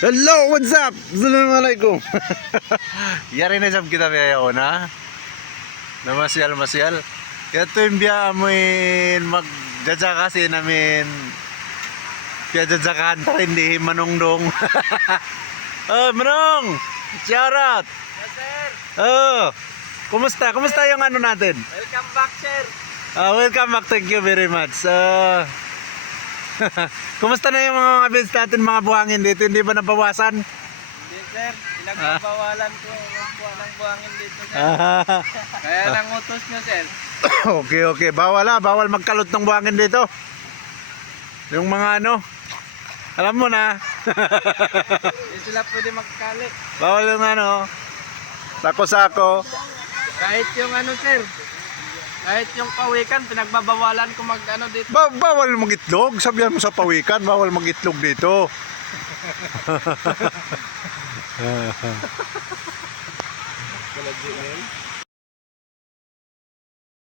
Hello, what's up? Assalamualaikum. Yari na sab kita biya na. Namasyal. Kaya ito yung biya amin magdadya kasi namin. Kaya dadyakan ta hindi manungdong. Oh, Manong! Shoutout! Yes, sir. Oh, kumusta? Kumusta yung ano natin? Welcome back, sir. Welcome back. Thank you very much. Kumusta na yung mga events natin, mga buhangin dito? Hindi ba nabawasan? Hindi, sir. Pinagbabawalan ko ng buhangin dito, sir. Kaya lang utos nyo, sir. Okay. Bawal magkalot ng buhangin dito. Yung mga ano, alam mo na. Hindi sila pwede magkali. Bawal yung ano, sako-sako. Kahit yung ano, sir. Kahit yung pawikan, pinagbabawalan ko mag-ano dito. Bawal mag-itlog. Sabihan mo sa pawikan, bawal mag-itlog dito.